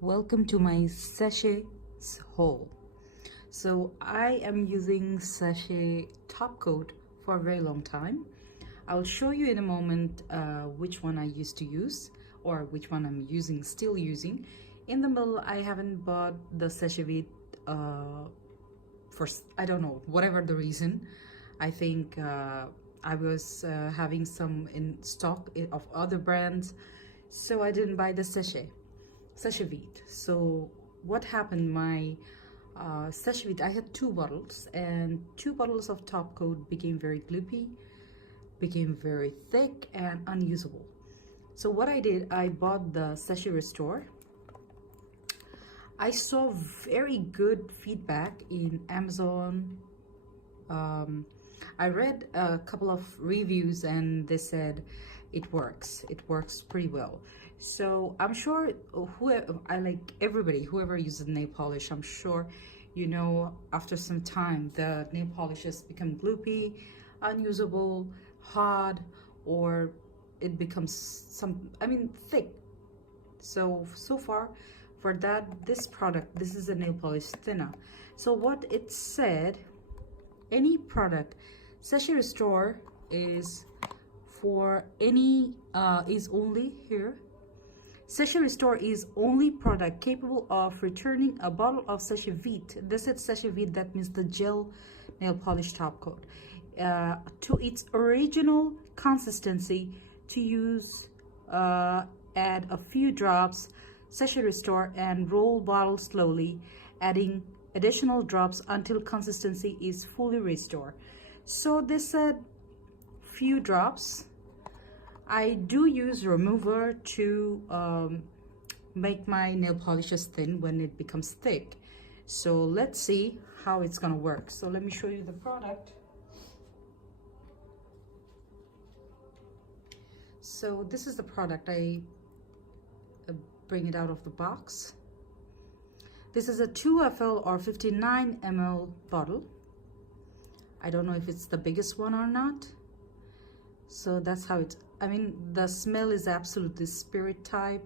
Welcome to my Seche haul. So I am using Seche top coat for a very long time. I'll show you in a moment which one I used to use or which one I'm still using. In the middle, I haven't bought the Seche Vive for, I don't know, whatever the reason. I think I was having some in stock of other brands, so I didn't buy the Seche Vive. So what happened, my Seche Vive, I had two bottles, and two bottles of top coat became very gloopy, became very thick and unusable. So what I did, I bought the Seche Restore. I saw very good feedback in Amazon. I read a couple of reviews and they said it works pretty well. So I'm sure whoever uses nail polish, I'm sure after some time the nail polishes become gloopy, unusable, hard, or it becomes thick. So far for that, this is a nail polish thinner. So what it said, any product, Seche Restore is for any is only here. Seche Restore is only product capable of returning a bottle of Seche Vive. This is Seche Vive, that means the gel nail polish top coat, to its original consistency. To use, add a few drops Seche Restore and roll bottle slowly, adding additional drops until consistency is fully restored. So they said few drops. I do use remover to make my nail polishes thin when it becomes thick. So let's see how it's gonna work. So let me show you the product. So this is the product. I bring it out of the box. This is a 2 FL or 59 ml bottle. I don't know if it's the biggest one or not. So that's how it, the smell is absolutely spirit type.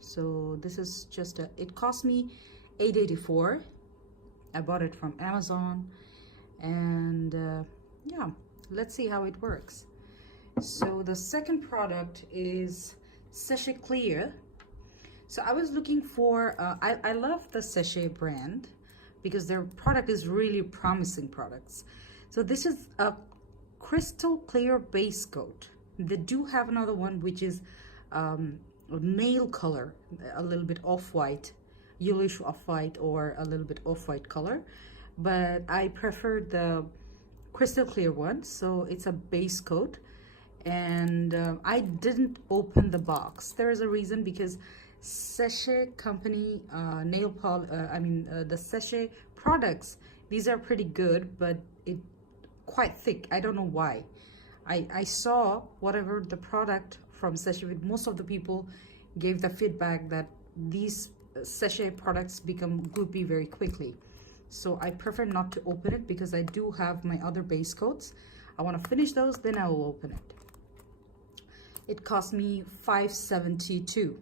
So this is just it cost me $8.84. I bought it from Amazon, and yeah, let's see how it works. So the second product is Seche Clear. So I was looking for, I love the Seche brand because their product is really promising products. So this is a crystal clear base coat. They do have another one which is nail color, a little bit off-white, yellowish off-white, or a little bit off-white color, but I prefer the crystal clear one. So it's a base coat, and I didn't open the box. There is a reason, because Seche company the Seche products, these are pretty good, but it quite thick. I don't know why. I saw whatever the product from Seche Vive, most of the people gave the feedback that these Seche products become gloopy very quickly. So I prefer not to open it because I do have my other base coats. I want to finish those, then I will open it. It cost me $5.72.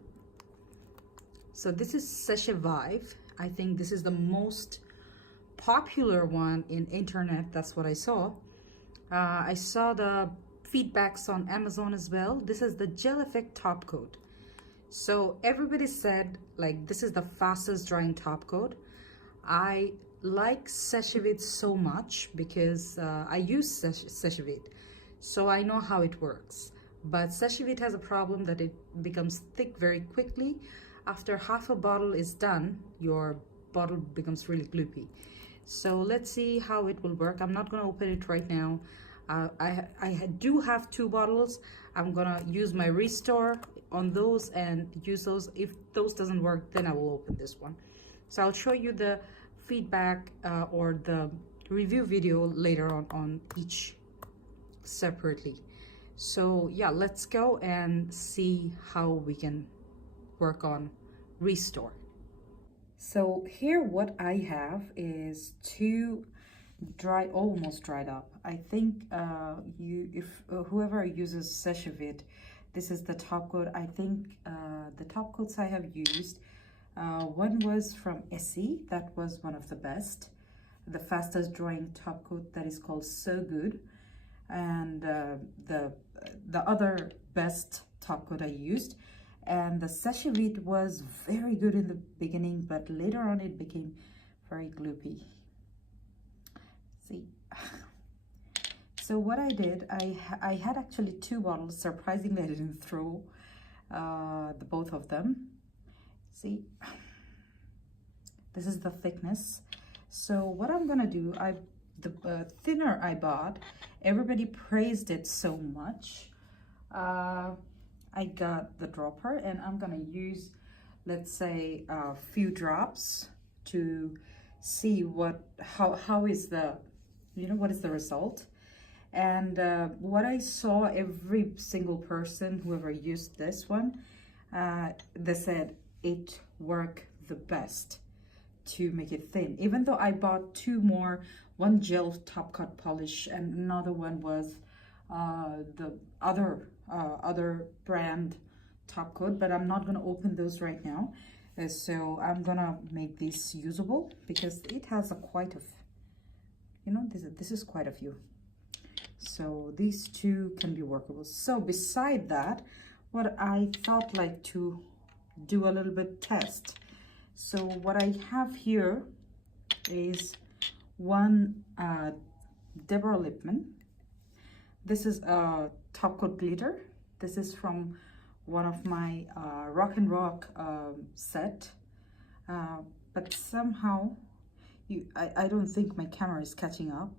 So this is Seche Vive. I think this is the most popular one in internet. That's what I saw. I saw the feedbacks on Amazon as well. This is the gel effect top coat. So everybody said like this is the fastest drying top coat. I like Seche Vive so much because I use Seche Vive, so I know how it works. But Seche Vive has a problem that it becomes thick very quickly. After half a bottle is done, your bottle becomes really gloopy. So let's see how it will work. I'm not going to open it right now. I do have two bottles. I'm going to use my Restore on those and use those. If those doesn't work, then I will open this one. So I'll show you the feedback or the review video later on each separately. So yeah, let's go and see how we can work on Restore. So here what I have is two almost dried up. I think whoever uses Seche Vive, This is the top coat. I think the top coats I have used, one was from Essie. That was one of the best, the fastest drying top coat, that is called So Good. And the other best top coat I used, and the Seche Restore was very good in the beginning, but later on it became very gloopy. See. So what I did, I had actually 2 bottles. Surprisingly, I didn't throw the both of them. See, this is the thickness. So what I'm gonna do, the thinner I bought, everybody praised it so much. I got the dropper, and I'm gonna use, let's say, a few drops to see how is the, what is the result. And what I saw, every single person, whoever used this one, they said it worked the best to make it thin. Even though I bought 2 more, one gel top coat polish and another one was the other brand top coat, but I'm not gonna open those right now. So I'm gonna make this usable because it has a quite of, this is quite a few. So these 2 can be workable. So beside that, what I thought like to do a little bit test. So what I have here is one Deborah Lippmann. This is a top coat glitter. This is from one of my rock and rock set, but somehow I don't think my camera is catching up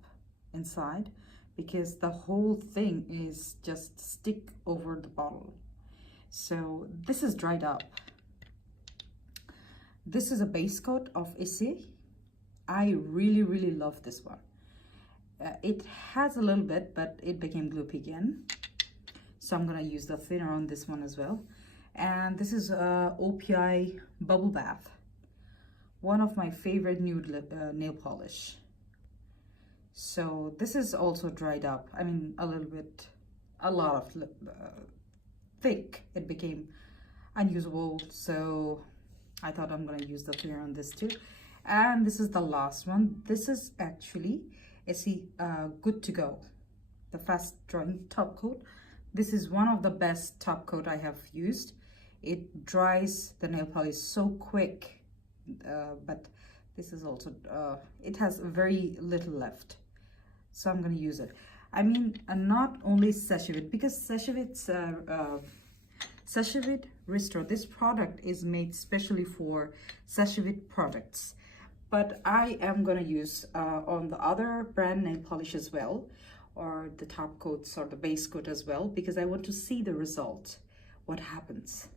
inside, because the whole thing is just stick over the bottle. So this is dried up. This is a base coat of Essie. I really love this one. It has a little bit, but it became gloopy again. So I'm gonna use the thinner on this one as well. And this is OPI Bubble Bath, one of my favorite nude nail polish. So this is also dried up. I mean, a lot of thick. It became unusable. So I thought I'm gonna use the thinner on this too. And this is the last one. This is actually Essie Good to Go, the fast drying top coat. This is one of the best top coat I have used. It dries the nail polish so quick, but this is also, it has very little left. So I'm gonna use it. I mean, not only Seche Restore, because Seche Restore, this product is made specially for Seche Restore products. But I am gonna use on the other brand nail polish as well, or the top coats or the base coat as well, because I want to see the result, what happens.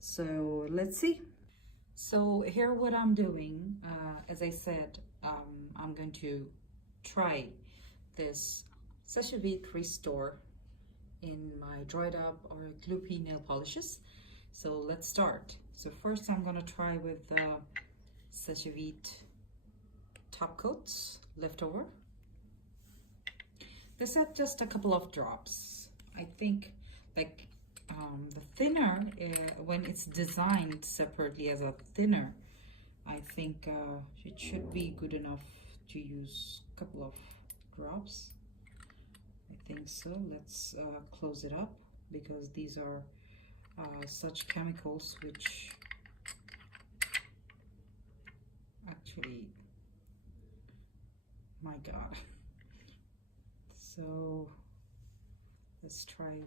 So let's see. So here what I'm doing, as I said, I'm going to try this Seche Restore in my dried up or gloopy nail polishes. So let's start. So first I'm gonna try with the Seche Restore top coats leftover. This had just a couple of drops. I think like the thinner, when it's designed separately as a thinner, I think it should be good enough to use a couple of drops. I think so. Let's close it up, because these are such chemicals which actually, my God. So let's try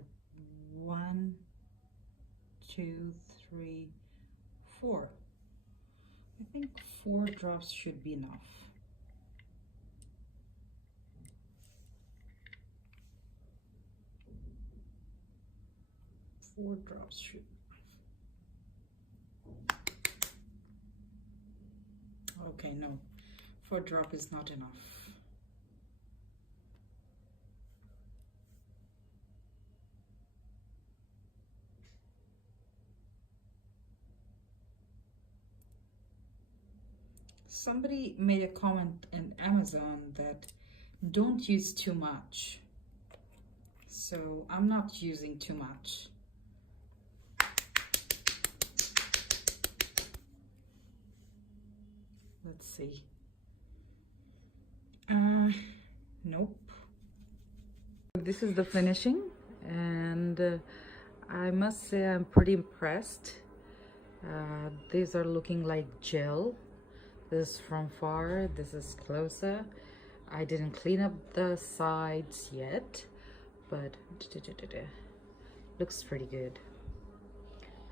1, 2, 3, 4. I think 4 drops should be enough. Four drops should. Okay, no, 4 drop is not enough. Somebody made a comment in Amazon that don't use too much. So I'm not using too much. Let's see. Nope. This is the finishing, and I must say I'm pretty impressed. These are looking like gel. This is from far, this is closer. I didn't clean up the sides yet, but looks pretty good.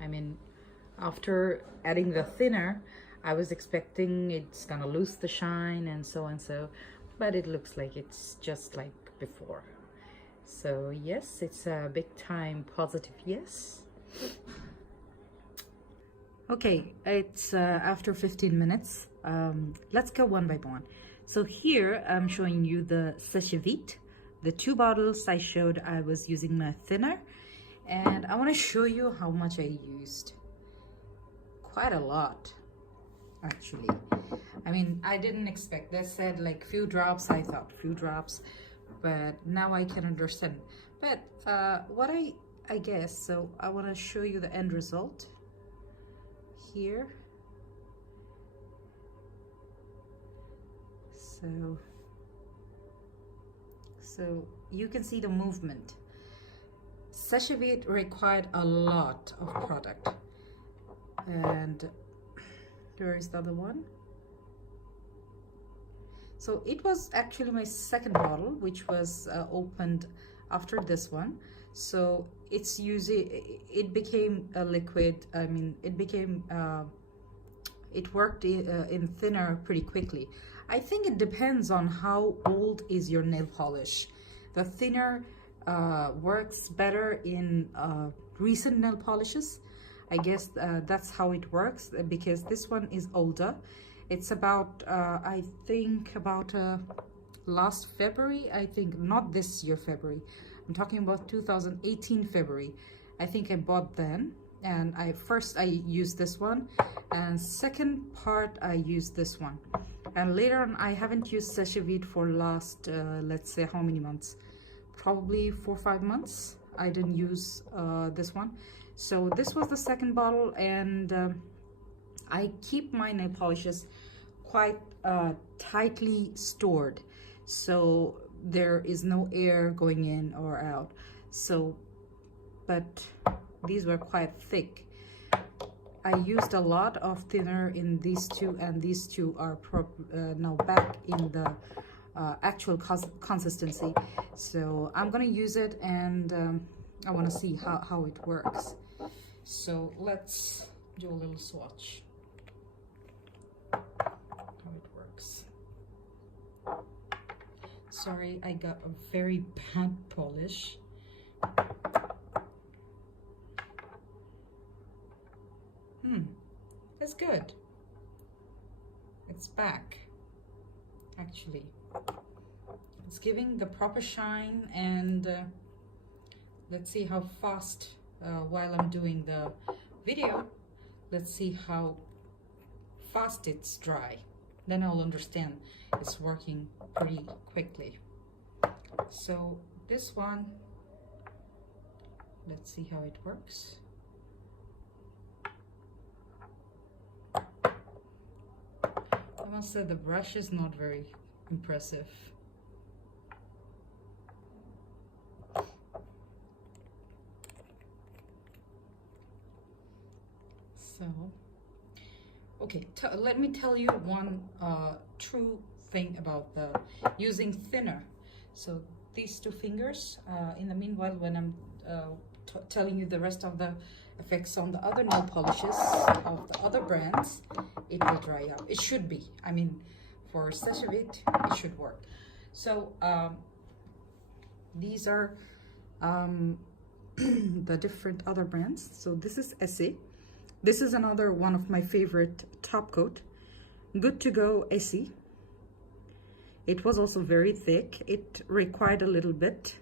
I mean, after adding the thinner, I was expecting it's gonna lose the shine and so and so, but it looks like it's just like before. So yes, it's a big time positive yes. Okay, it's after 15 minutes. Let's go one by one. So here I'm showing you the Seche Vite. The 2 bottles I showed, I was using my thinner, and I want to show you how much I used. Quite a lot, actually. I mean, I didn't expect. They said like few drops. I thought few drops, but now I can understand. But what I guess, so I want to show you the end result here. So you can see the movement. Seche Vite required a lot of product, and there is the other one. So it was actually my second bottle, which was opened after this one. So it's it became a liquid. I mean, it became it worked in thinner pretty quickly. I think it depends on how old is your nail polish. The thinner works better in recent nail polishes. I guess that's how it works, because this one is older. It's about, I think about last February, I think, not this year February. I'm talking about 2018 February. I think I bought then. And I used this one, and second part I used this one, and later on I haven't used Seche Vite for last let's say how many months, probably 4 or 5 months. I didn't use this one. So this was the second bottle, and I keep my nail polishes quite tightly stored, so there is no air going in or out. So but these were quite thick. I used a lot of thinner in these two, and these two are now back in the actual consistency. So I'm gonna use it, and I want to see how it works. So let's do a little swatch. How it works. Sorry, I got a very bad polish. It's good. It's back, actually. It's giving the proper shine, and let's see how fast, while I'm doing the video, let's see how fast it's dry. Then I'll understand it's working pretty quickly. So this one, let's see how it works. I must say the brush is not very impressive. So, okay, let me tell you one true thing about the using thinner. So these 2 fingers, in the meanwhile, when I'm telling you the rest of the effects on the other nail polishes of the other brands, it will dry up. It should be. I mean, for Seche Vite, it should work. So these are the different other brands. So this is Essie. This is another one of my favorite top coat. Good to Go Essie. It was also very thick. It required a little bit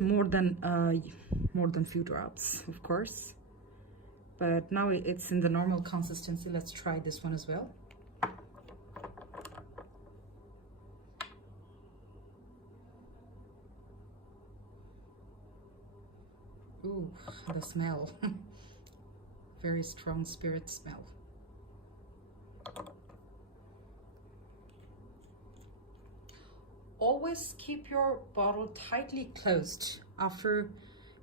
more than few drops, of course. But now it's in the normal consistency. Let's try this one as well. Ooh, the smell. Very strong spirit smell. always keep your bottle tightly closed after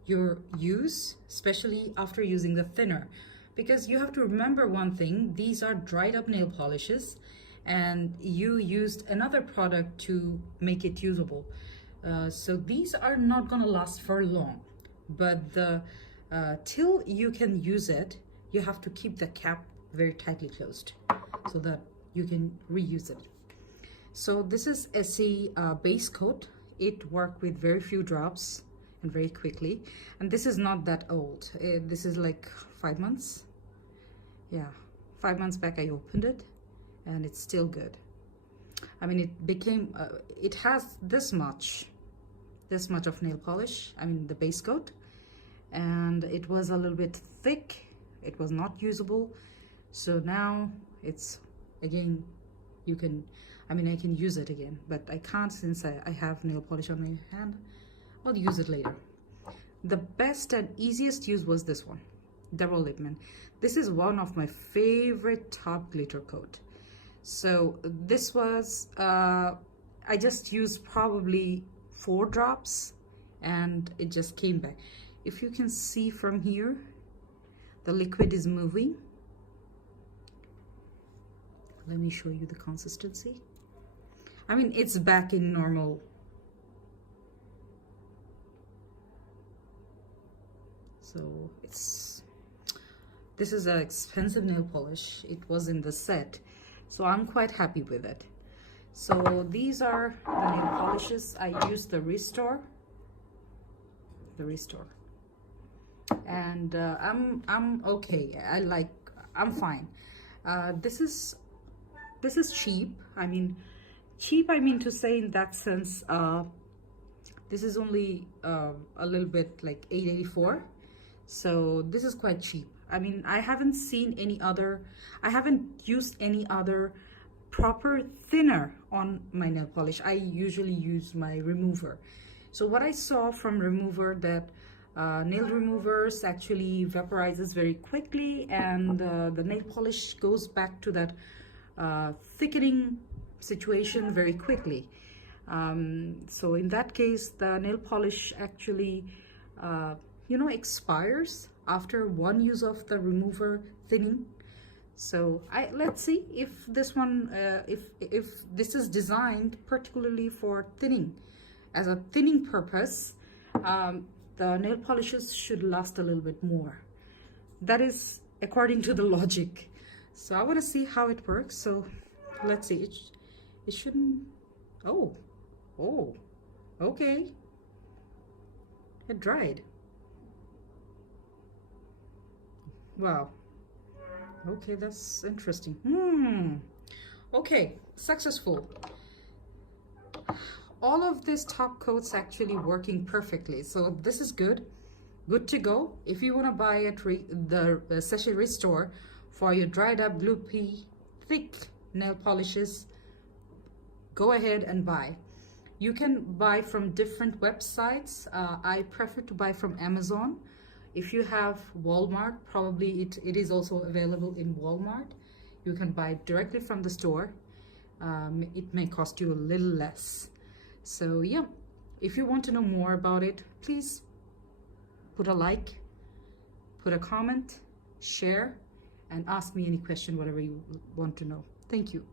your use, especially after using the thinner, because you have to remember one thing: these are dried up nail polishes and you used another product to make it usable. So these are not gonna last for long, but the till you can use it, you have to keep the cap very tightly closed so that you can reuse it. So this is Seche base coat. It worked with very few drops and very quickly, and this is not that old. This is like 5 months. Yeah, 5 months back I opened it and it's still good. I mean, it became it has this much of nail polish, I mean the base coat, and it was a little bit thick. It was not usable. So now it's, again, you can, I mean, I can use it again, but I can't since I have nail polish on my hand. I'll use it later. The best and easiest use was this one, Double Lippmann. This is one of my favorite top glitter coat. So this was, I just used probably 4 drops and it just came back. If you can see from here, the liquid is moving. Let me show you the consistency. I mean, it's back in normal. So this is an expensive nail polish. It was in the set, so I'm quite happy with it. So these are the nail polishes. I used the Restore, and I'm okay. I'm fine. This is cheap. I mean, cheap, I mean to say in that sense, this is only a little bit like $8.84. So this is quite cheap. I mean, I haven't used any other proper thinner on my nail polish. I usually use my remover. So what I saw from remover, that nail removers actually vaporizes very quickly, and the nail polish goes back to that thickening situation very quickly. So in that case, the nail polish actually expires after one use of the remover thinning. So let's see if this one, if this is designed particularly for thinning, as a thinning purpose. The nail polishes should last a little bit more. That is according to the logic. So I want to see how it works. So let's see. It shouldn't. Oh, okay. It dried. Wow. Okay, that's interesting. Okay, successful. All of this top coat's actually working perfectly, so this is good to go. If you want to buy the Seche Restore for your dried up, gloopy, thick nail polishes, go ahead and buy. You can buy from different websites. I prefer to buy from Amazon. If you have Walmart, probably it is also available in Walmart. You can buy directly from the store. It may cost you a little less. So yeah, if you want to know more about it, please put a like, put a comment, share, and ask me any question, whatever you want to know. Thank you.